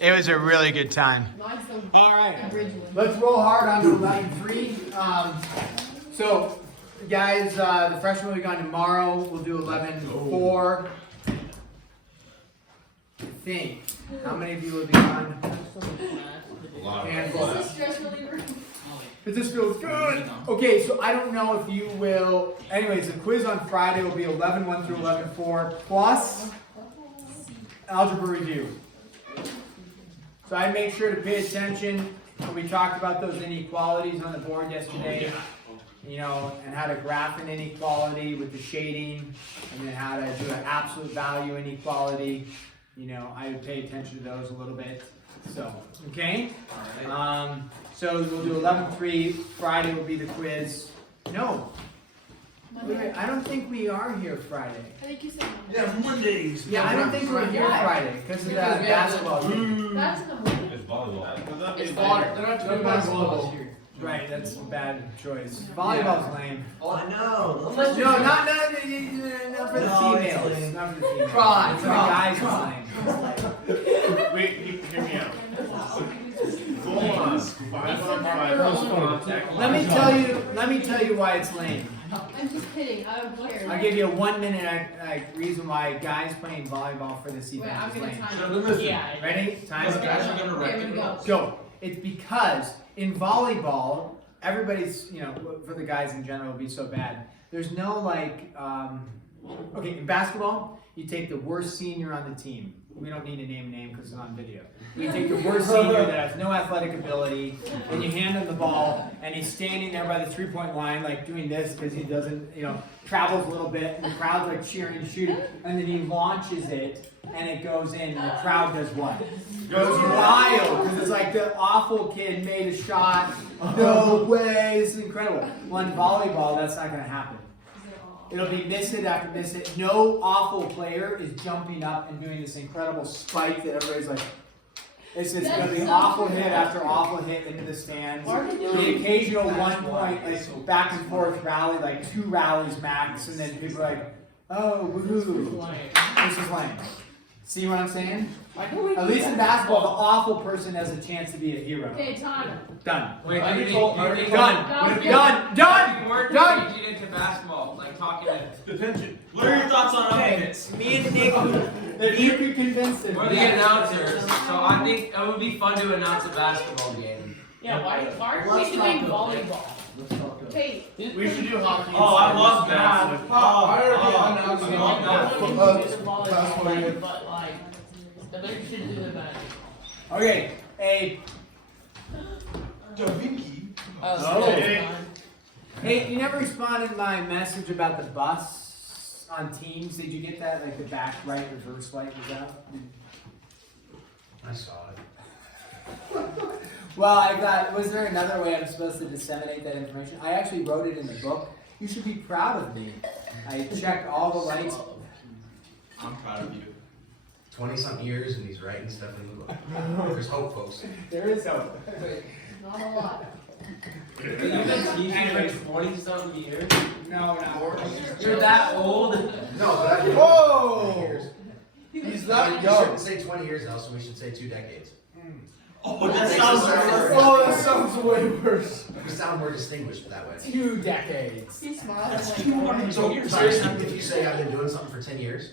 It was a really good time. All right, let's roll hard on to 11-3. So, guys, the freshmen will be gone tomorrow. We'll do 11-4. I think. How many of you will be gone? Handful. This feels good. Okay, so I don't know if you will. Anyways, the quiz on Friday will be 11-1 through 11-4 plus algebra review. So I make sure to pay attention when we talked about those inequalities on the board yesterday. You know, and how to graph an inequality with the shading, and then how to do an absolute value inequality. You know, I would pay attention to those a little bit. So, okay? So we'll do 11-3. Friday will be the quiz. No. Wait, I don't think we are here Friday. I think you said Monday. Yeah, Mondays. Yeah, I don't think we're here Friday because of the basketball game. That's in the morning. It's volleyball. It's water. They're not doing basketball here. Right, that's a bad choice. Volleyball's lame. Oh, I know. No, not for the females. Not for the females. For the guys, it's lame. Wait, hear me out. Go on. 5-on-5. Let me tell you why it's lame. I'm just kidding. I don't care. I'll give you a 1 minute reason why guys playing volleyball for this Wait, event I'm is gonna lame. time it. Yeah. Ready? Time. Here we go. Go. It's because in volleyball, everybody's, you know, for the guys in general, it'll be so bad. There's no like, okay, in basketball, you take the worst senior on the team. We don't need to name a name because it's on video. You take the worst senior that has no athletic ability, and you hand him the ball, and he's standing there by the three-point line, like doing this because he doesn't, you know, travels a little bit, and the crowd's like cheering and shooting, and then he launches it, and it goes in, and the crowd does what? Goes wild because it's like the awful kid made a shot. No way, this is incredible. Well, in volleyball, that's not going to happen. It'll be miss it after miss it. No awful player is jumping up and doing this incredible spike that everybody's like, it's just going to be awful hit after awful hit into the stands. The occasional 1 point, like back and forth rally, like 2 rallies max, and then people are like, oh, woohoo. This is lame. See what I'm saying? At least in basketball, the awful person has a chance to be a hero. Okay, time. Done. Wait, Done. Done. Done. We're Done. changing into basketball, like talking to Attention. What are your thoughts on minutes? Me and Nick, if you could convince them. we're the announcers, so I think it would be fun to announce a basketball game. Yeah, why are we doing volleyball? Hey, We should do hockey. Oh, I love that. but like, the other should do the best. Okay, a Da Vinci. Okay. hey, you never responded to my message about the bus on Teams. Did you get that? Like the back right reverse light was out? I saw it. Well, I thought, was there another way I'm supposed to disseminate that information? I actually wrote it in the book. You should be proud of me. I checked all the lights. I'm proud of you. 20-something years and he's writing stuff in the book. There's hope, folks. There is hope. Not a lot. You've been teaching for 20-something years? No, no. You're that old? No, but I Whoa! years. He's We not young. shouldn't say 20 years now, so we should say 2 decades. Oh, that sounds worse. Oh, that sounds way worse. We sound more distinguished that way. 2 decades. He smiles That's like, 200 So years. seriously, if you say I've been doing something for 10 years,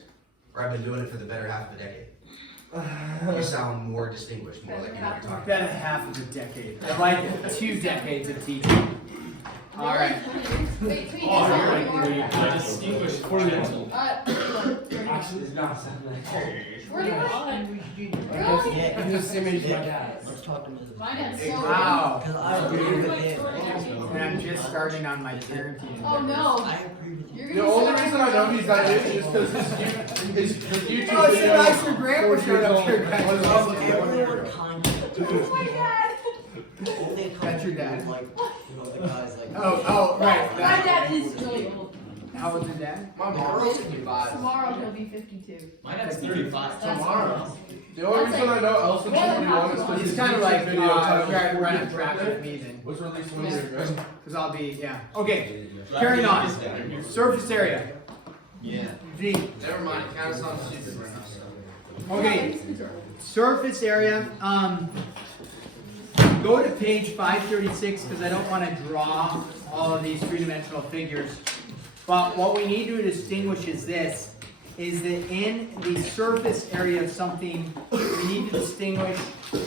or I've been doing it for the better half of a decade, you sound more distinguished, more like you know what you're talking Better half of a decade. I like it. 2 decades of teaching. All right. Wait, wait, Oh, is you're that more? distinguished for gentle. Actually, it's not something like that. Really? Really? Yeah, He's the same age as my dad. My dad's so Wow. Because I agree with him. And I'm just starting on my parenting. Oh no. I agree with him. You're The gonna only start reason I know he's that age is because his YouTube Oh, you guys, your grandpa showed up here. Everyone kind of. Where's my dad? That's your dad. Like, you know, the guys like. Oh, right. My dad is really old. How old's your dad? My mom's 55. Tomorrow he'll be 52. My dad's 35. That's Tomorrow. The only reason I know Elsa 21 is because He's his kind of like video titled running track with me then. was released 1 year ago. Because I'll be, yeah. Okay, carrying on. Surface area. Yeah. G. Never mind, count us on stupid right now. Okay, surface area. Go to page 536 because I don't want to draw all of these three-dimensional figures. But what we need to distinguish is this, is that in the surface area of something, we need to distinguish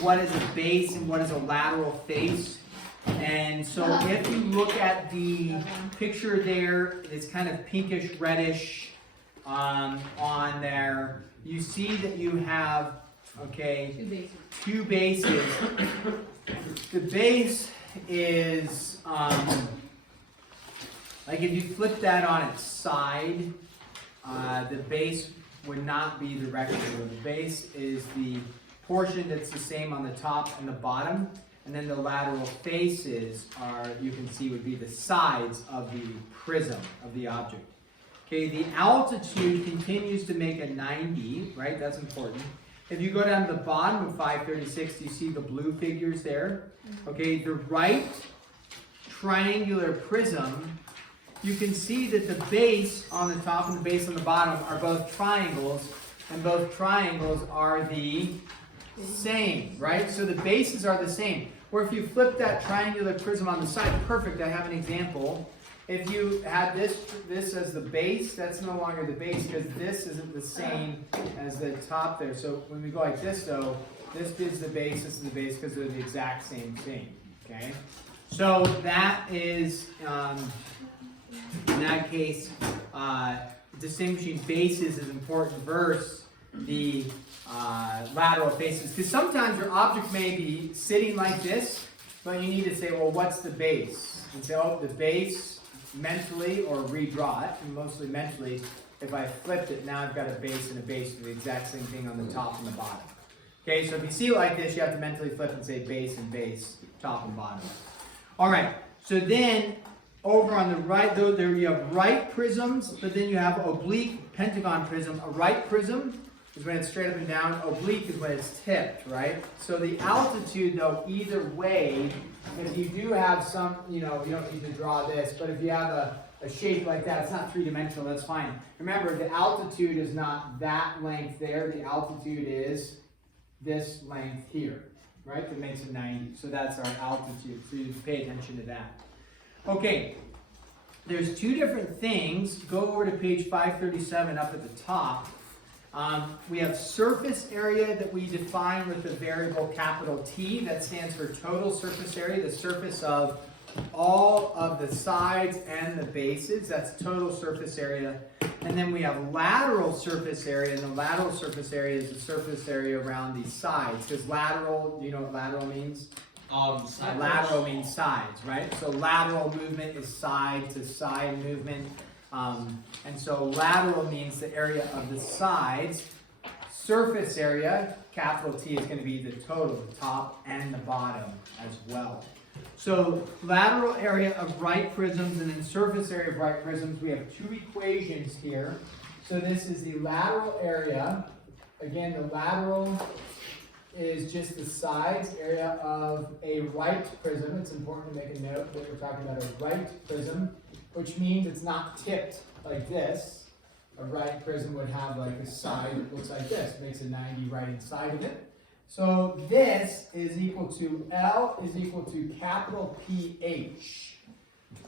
what is a base and what is a lateral face. And so if you look at the picture there, it's kind of pinkish reddish on there. You see that you have, okay, two bases. The base is, like if you flip that on its side, the base would not be the rectangle. The base is the portion that's the same on the top and the bottom. And then the lateral faces are, you can see, would be the sides of the prism of the object. Okay, the altitude continues to make a 90, right? That's important. If you go down to the bottom of 536, you see the blue figures there. Okay, the right triangular prism, you can see that the base on the top and the base on the bottom are both triangles, and both triangles are the same, right? So the bases are the same. Or if you flip that triangular prism on the side, perfect, I have an example. If you had this as the base, that's no longer the base because this isn't the same as the top there. So when we go like this though, this is the base, this is the base because they're the exact same thing, okay? So that is, in that case, distinguishing bases is important versus the lateral faces. Because sometimes your object may be sitting like this, but you need to say, well, what's the base? And say, oh, the base mentally, or redraw it, and mostly mentally. If I flipped it, now I've got a base and a base for the exact same thing on the top and the bottom. Okay, so if you see it like this, you have to mentally flip and say base and base, top and bottom. All right, so then over on the right, though, there you have right prisms, but then you have oblique pentagon prism. A right prism is when it's straight up and down. Oblique is when it's tipped, right? So the altitude, though, either way, if you do have some, you don't need to draw this, but if you have a shape like that, it's not three-dimensional, that's fine. Remember, the altitude is not that length there. The altitude is this length here, right? That makes it 90. So that's our altitude. So you pay attention to that. Okay, there's two different things. Go over to page 537 up at the top. We have surface area that we define with the variable capital T. That stands for total surface area, the surface of all of the sides and the bases. That's total surface area. And then we have lateral surface area, and the lateral surface area is the surface area around these sides. Because lateral, do you know what lateral means? Lateral means sides, right? So lateral movement is side to side movement. And so lateral means the area of the sides. Surface area, capital T, is going to be the total, the top and the bottom as well. So lateral area of right prisms and then surface area of right prisms, we have two equations here. So this is the lateral area. Again, the lateral is just the sides area of a right prism. It's important to make a note that we're talking about a right prism, which means it's not tipped like this. A right prism would have like a side that looks like this. It makes a 90 right inside of it. So this is equal to L is equal to capital PH.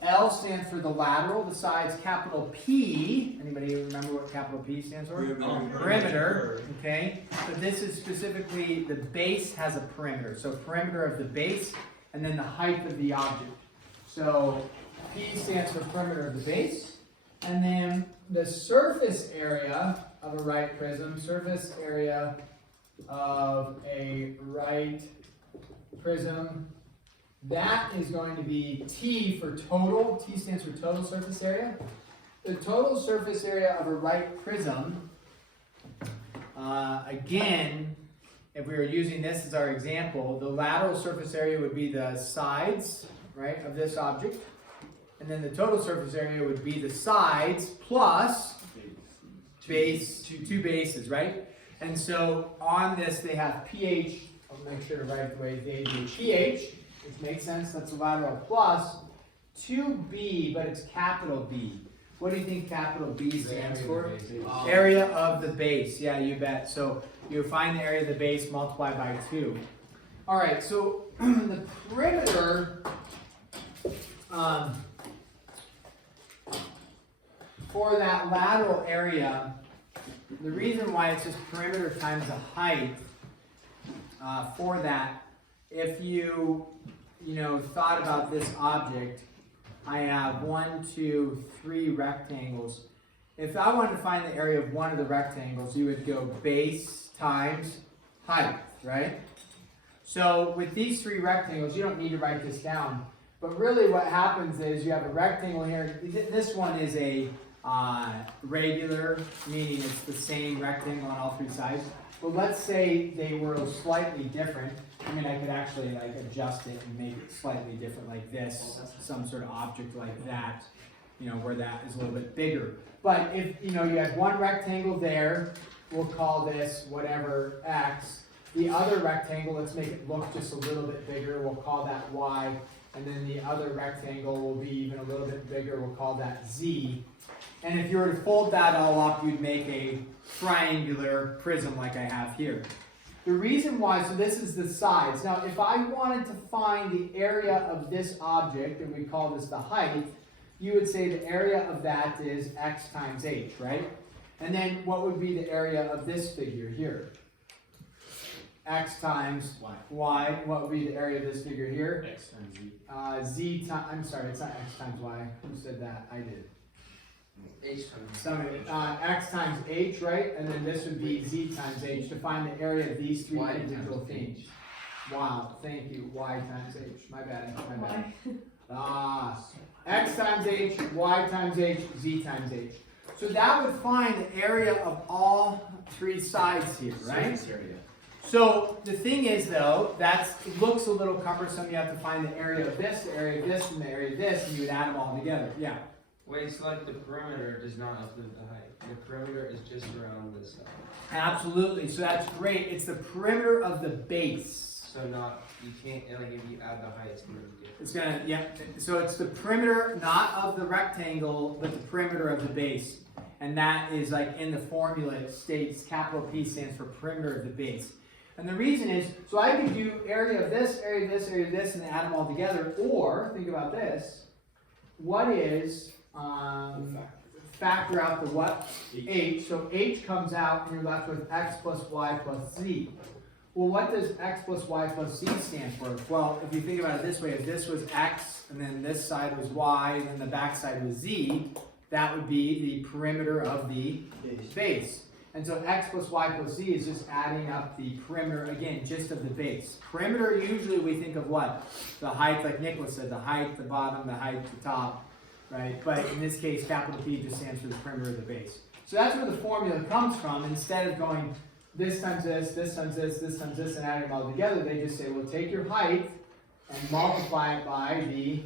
L stands for the lateral, the side's capital P. Anybody remember what capital P stands for? Perimeter. Okay. But this is specifically, the base has a perimeter. So perimeter of the base and then the height of the object. So P stands for perimeter of the base. And then the surface area of a right prism, surface area of a right prism, that is going to be T for total. T stands for total surface area. The total surface area of a right prism, again, if we were using this as our example, the lateral surface area would be the sides, right, of this object. And then the total surface area would be the sides plus base, two bases, right? And so on this they have pH, I'll make sure to write it the way they do, pH, which makes sense, that's a lateral, plus 2B, but it's capital B. What do you think capital B stands for? Area of the base, yeah, you bet. So You find the area of the base, multiply by 2. All right, so the perimeter for that lateral area, the reason why it's just perimeter times the height for that, if you thought about this object, I have 1, 2, 3 rectangles. If I wanted to find the area of one of the rectangles, you would go base times height, right? So with these 3 rectangles, you don't need to write this down. But really what happens is you have a rectangle here. This one is a regular, meaning it's the same rectangle on all 3 sides. But let's say they were slightly different. I mean, I could actually like adjust it and make it slightly different like this, some sort of object like that, where that is a little bit bigger. But if, you have one rectangle there, we'll call this whatever X. The other rectangle, let's make it look just a little bit bigger, we'll call that Y. And then the other rectangle will be even a little bit bigger, we'll call that Z. And if you were to fold that all up, you'd make a triangular prism like I have here. The reason why, so this is the sides. Now, if I wanted to find the area of this object, and we call this the height, you would say the area of that is X times H, right? And then what would be the area of this figure here? X times Y. What would be the area of this figure here? X times Z. I'm sorry, it's not X times Y. Who said that? I did. H times X times H, right? And then this would be Z times H to find the area of these 3 Y individual times things. Wow, thank you. Y times H. My bad. X times H, Y times H, Z times H. So that would find the area of all 3 sides here, right? So the thing is, though, it looks a little cumbersome. You have to find the area of this, the area of this, and the area of this, and you would add them all together. Yeah. Wait, so like the perimeter does not include the height. The perimeter is just around this side. Absolutely. So that's great. It's the perimeter of the base. So you can't, like if you add the height, it's going to be different. It's gonna, yeah. So it's the perimeter, not of the rectangle, but the perimeter of the base. And that is like in the formula, it states capital P stands for perimeter of the base. And the reason is, so I could do area of this, area of this, area of this, and add them all together. Or, think about this, what is, factor out the what? H. So H comes out and you're left with X plus Y plus Z. Well, what does X plus Y plus Z stand for? Well, if you think about it this way, if this was X and then this side was Y and then the back side was Z, that would be the perimeter of the base. And so X plus Y plus Z is just adding up the perimeter, again, just of the base. Perimeter, usually we think of what? The height, like Nicholas said, the height, the bottom, the height, the top, right? But in this case, capital P just stands for the perimeter of the base. So that's where the formula comes from. Instead of going this times this, this times this, this times this, and adding them all together, they just say, well, take your height and multiply it by the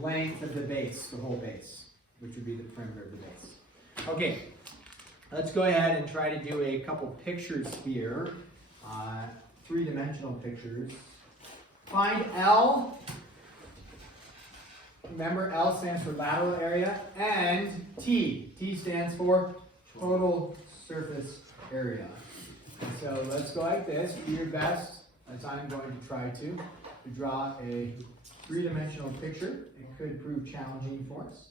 length of the base, the whole base, which would be the perimeter of the base. Okay. Let's go ahead and try to do a couple pictures here, 3-dimensional pictures. Find L. Remember, L stands for lateral area, and T. T stands for total surface area. So let's go like this. Do your best, as I'm going to try to draw a 3-dimensional picture. It could prove challenging for us.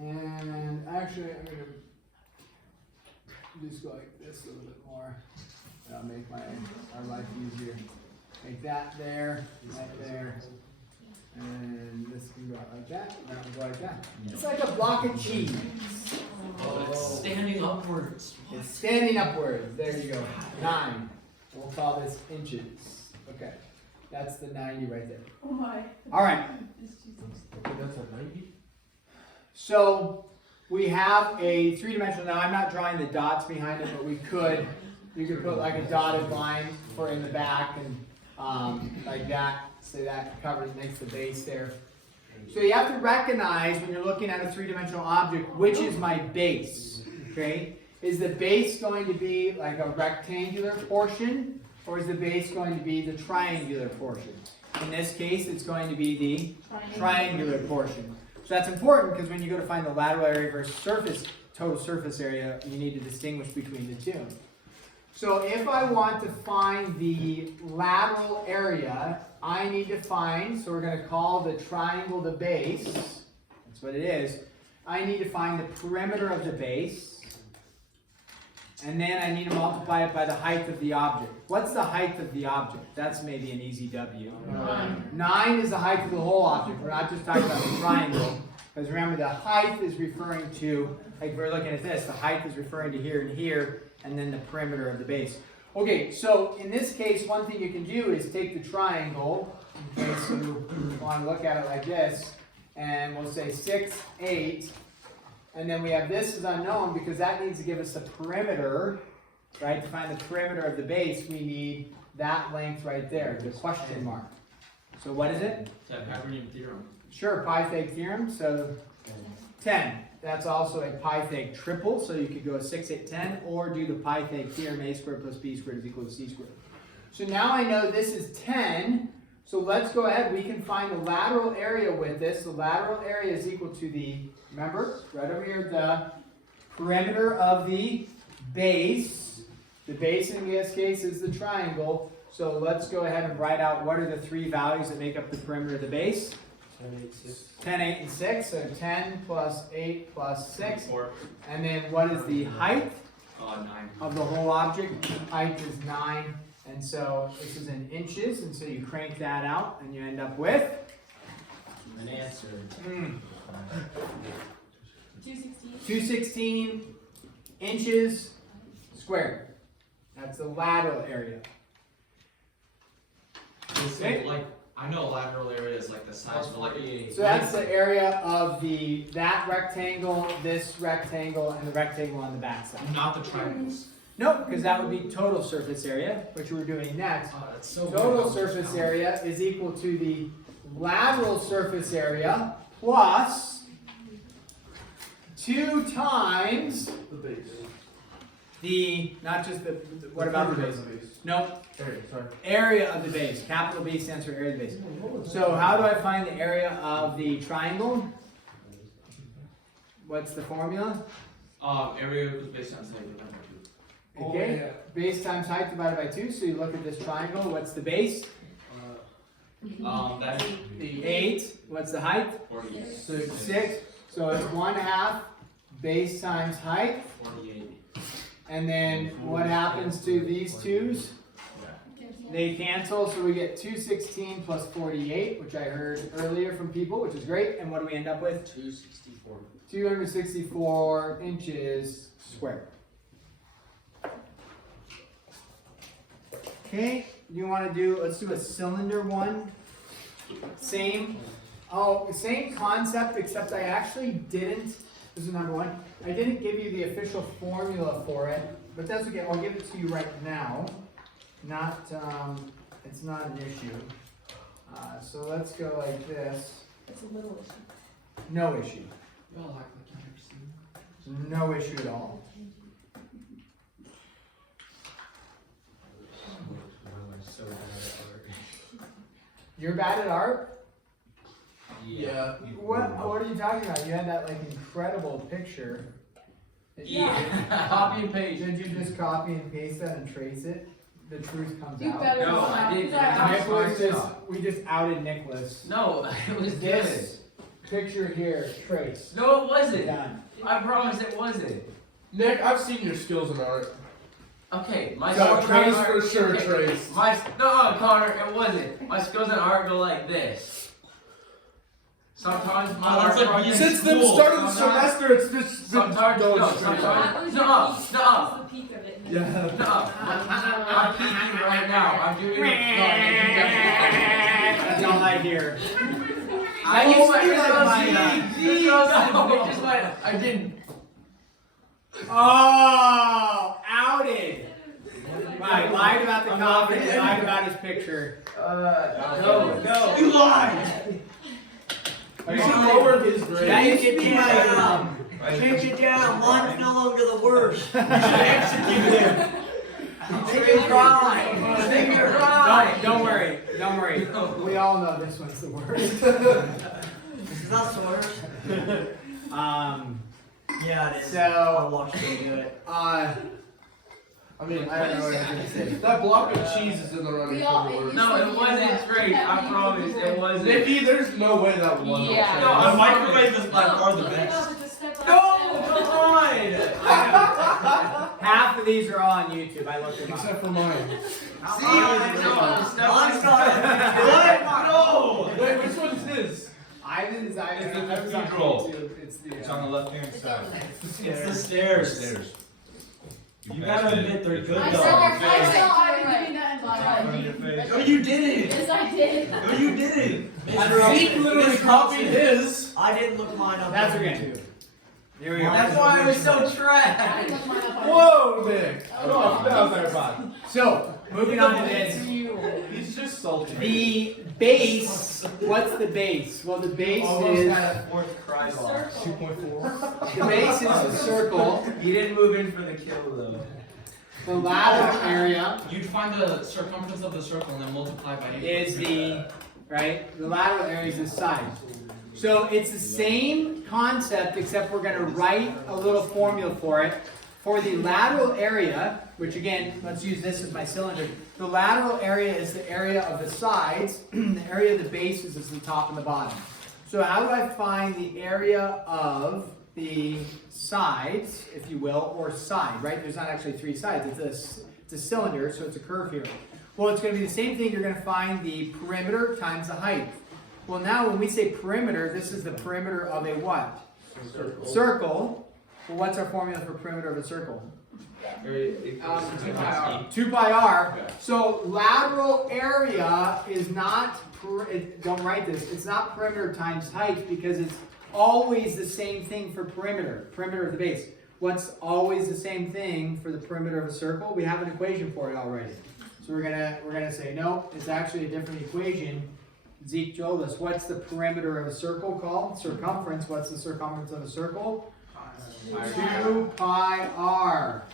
And actually, I'm going to just go like this a little bit more. That'll make our life easier. Make that there, right there. And this can go out like that, and that will go like that. It's like a block of cheese. Oh, it's standing upwards. It's standing upwards. There you go. 9. We'll call this inches. Okay. That's the 90 right there. Oh my. All right. Okay, that's a 90? So we have a 3-dimensional. Now I'm not drawing the dots behind it, but we could. You could put like a dotted line for in the back and like that. So that covers, makes the base there. So you have to recognize when you're looking at a 3-dimensional object, which is my base. Okay? Is the base going to be like a rectangular portion, or is the base going to be the triangular portion? In this case, it's going to be the triangular portion. So that's important because when you go to find the lateral area versus total surface area, you need to distinguish between the two. So if I want to find the lateral area, I need to find, so we're going to call the triangle the base. That's what it is. I need to find the perimeter of the base. And then I need to multiply it by the height of the object. What's the height of the object? That's maybe an easy W. 9 is the height of the whole object. We're not just talking about the triangle. Because remember, the height is referring to, like we're looking at this, the height is referring to here and here, and then the perimeter of the base. Okay, so in this case, one thing you can do is take the triangle, okay, so you want to look at it like this, and we'll say 6, 8, and then we have this is unknown because that needs to give us the perimeter, right? To find the perimeter of the base, we need that length right there, the question mark. So what is it? Pythagorean theorem. Sure, Pythag theorem, so 10. That's also a Pythag triple, so you could go 6, 8, 10, or do the Pythag theorem, a squared plus b squared is equal to c squared. So now I know this is 10, so let's go ahead, we can find the lateral area with this. The lateral area is equal to the, remember, right over here, the perimeter of the base. The base in this case is the triangle, so let's go ahead and write out what are the three values that make up the perimeter of the base. 10, 8, and 6, so 10 plus 8 plus 6. 4. And then what is the height 9. of the whole object? Height is 9, and so this is in inches, and so you crank that out, and you end up with? An answer. 216 inches squared. That's the lateral area. Okay. Like, I know lateral area is like the size of like So that's the area of that rectangle, this rectangle, and the rectangle on the back side. not the triangles. Nope, because that would be total surface area, which we're doing next. That's so Total surface area is equal to the lateral surface area plus 2 times The base. the, not just the what about the base? Nope, Area, sorry. area of the base. Capital B stands for area of the base. So how do I find the area of the triangle? What's the formula? Area is based on side divided by 2. Okay, base times height divided by 2. So you look at this triangle. What's the base? That is 8. What's the height? 48. 6. So it's 1/2 base times height. 48. And then what happens to these 2's? They cancel, so we get 216 plus 48, which I heard earlier from people, which is great. And what do we end up with? 264. 264 inches squared. Okay, you want to do, let's do a cylinder one. Same concept, except I actually didn't, this is number 1, I didn't give you the official formula for it, but that's okay, I'll give it to you right now. Not, it's not an issue. So let's go like this. It's a little issue. No issue. Y'all act like you never seen. No issue at all. You're bad at art? Yeah. What are you talking about? You had that like incredible picture. Copy and paste. Did you just copy and paste that and trace it? The truth comes You out. better No, not, I didn't. 'cause I asked Nicholas we just outed Nicholas. No, it was This picture here, trace. No, it wasn't. Done. I promise it wasn't. Nick, I've seen your skills in art. Okay, my So skills in Trace art- for sure, okay, trace. No, Connor, it wasn't. My skills in art go like this. Sometimes my art projects Since the cool. start of the Sometimes- semester, it's just Sometimes, no, no, it's straight sometimes- art. That was No, just no. that was the peak of it. Yeah. No, I'm peeking right now. I'm doing That's all I hear. I used to my be like it just went. I didn't. Oh, outed. Right, lied about the confidence, lied about his picture. No. You lied. You should lower his grade. That used to be my Change it down, one fell over to the worst. execute him. Don't worry. We all know this one's the worst. This is not the worst. Yeah, it is. So, I'll watch you do it. I mean, I don't know what I'm gonna say. that block of cheese is in the running We for all- the worst. No, it wasn't straight. I promise, it wasn't. Nikki, there's no way that was. Yeah. No, I'm microwave is by far the No, best. it's a step by No, step. come on. Half of these are all on YouTube. I looked them up. Except for mine. See, Mine's What? No. Wait, which one's his? Ivan's It's the on cathedral. YouTube. It's the. It's on the left-hand side. It's the stairs. You gotta admit they're good I though. saw Ivan doing that in Front of your my face. No, you didn't. Yes, I did. No, you didn't. Zeke literally copied his. I didn't look mine up. That's okay. Here we go. That's why it was so I trash. didn't look mine up on Whoa, Nick. Oh, That was our bot. So, moving on to this. He's just salty. The base. What's the base? Well, the base Almost is had a fourth cry box. Circle. 2.4. the base is the circle. You didn't move in for the kill though. The lateral area You'd find the circumference of the circle and then multiply by 8. is the right. The lateral area is the side. So it's the same concept, except we're going to write a little formula for it. For the lateral area, which again, let's use this as my cylinder. The lateral area is the area of the sides. The area of the bases is the top and the bottom. So how do I find the area of the sides, if you will, or side, right? There's not actually three sides. It's a cylinder, so it's a curve here. Well, it's going to be the same thing. You're going to find the perimeter times the height. Well, now when we say perimeter, this is the perimeter of a what? Circle. Well, what's our formula for perimeter of a circle? 2 pi r. 2 pi r. So lateral area is not, don't write this, it's not perimeter times height because it's always the same thing for perimeter of the base. What's always the same thing for the perimeter of a circle? We have an equation for it already. So we're gonna say, no, it's actually a different equation. Zeke Jolis, what's the perimeter of a circle called? Circumference. What's the circumference of a circle? 2 pi r.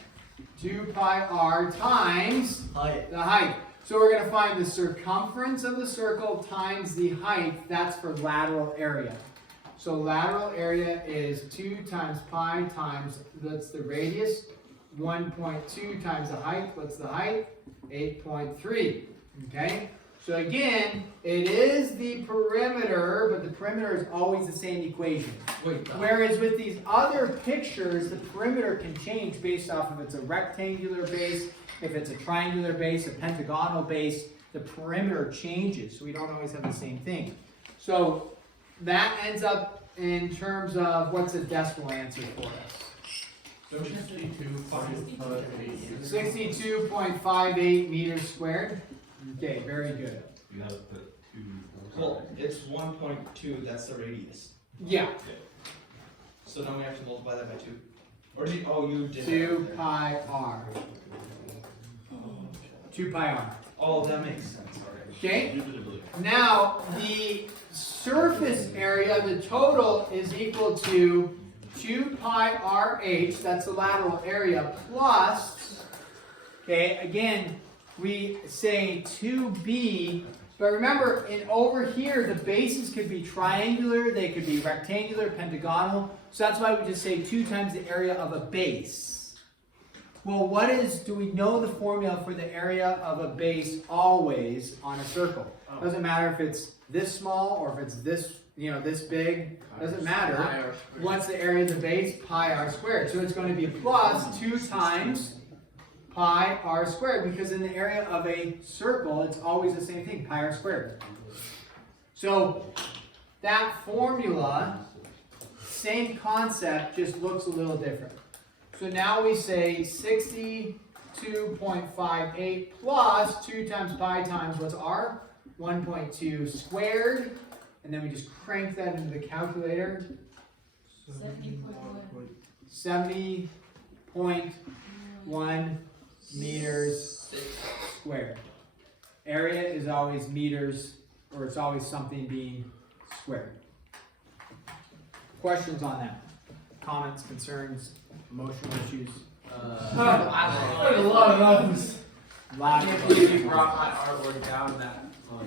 2 pi r times the height. So we're going to find the circumference of the circle times the height. That's for lateral area. So lateral area is 2 times pi times, that's the radius, 1.2 times the height. What's the height? 8.3. Okay? So again, it is the perimeter, but the perimeter is always the same equation. Whereas with these other pictures, the perimeter can change based off if it's a rectangular base, if it's a triangular base, a pentagonal base, the perimeter changes. So we don't always have the same thing. So that ends up in terms of what's a decimal answer for us? 62.58 meters squared. Okay, very good. You have to put 2. Well, it's 1.2, that's the radius. Yeah, So now we have to multiply that by 2. Or do you, oh, you did 2 pi r. 2 pi r. Oh, that makes sense, alright. Okay? Now, the surface area, the total is equal to 2 pi RH, that's the lateral area, plus, okay, again, we say 2b, but remember, in over here, the bases could be triangular, they could be rectangular, pentagonal, so that's why we just say 2 times the area of a base. Well, do we know the formula for the area of a base always on a circle? Doesn't matter if it's this small or if it's this, this big, doesn't matter. What's the area of the base? Pi r squared. So it's going to be plus 2 times pi r squared, because in the area of a circle, it's always the same thing, pi r squared. So that formula, same concept, just looks a little different. So now we say 62.58 plus 2 times pi times what's r? 1.2 squared. And then we just crank that into the calculator. 70.1 meters squared. Area is always meters, or it's always something being squared. Questions on that? Comments, concerns, emotional issues? I had a lot of those. I can't believe you brought my artwork down that much.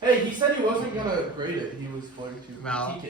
Hey, he said he wasn't gonna grade it. He was going to Well, critique it.